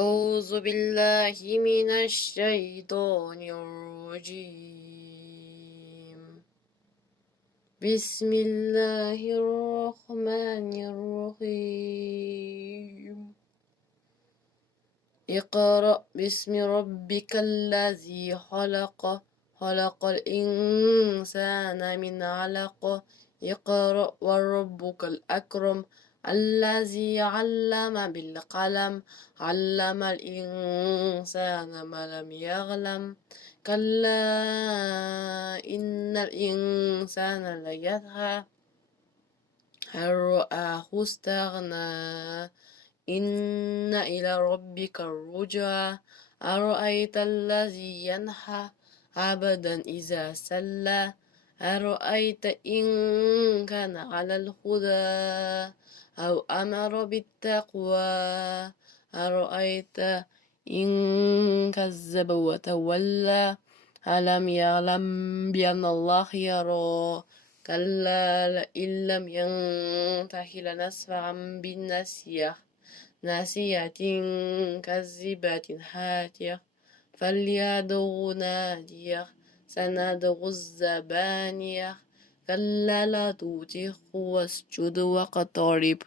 أعوذ بالله من الشيطان الرجيم. بسم الله الرحمن الرحيم. اقرأ باسم ربك الذي خلق. خلق الإنسان من علق. اقرأ وربك الأكرم الذي علم بالقلم. علم الإنسان ما لم يعلم. كلا إن الإنسان ليطغى أن رآه استغنى. إن إلى ربك الرجعى. أرأيت الذي ينهى عبدا إذا صلى. أرأيت إن كان على الهدى أو أمر بالتقوى. أرأيت إن كذب وتولى. ألم يعلم بأن الله يرى. كلا لئن لم ينته لنسفعا بالناصية. ناسية كاذبة هاتية. فليدع ناديه. سندع الزبانية. كلا لا تطعه واسجد واقترب.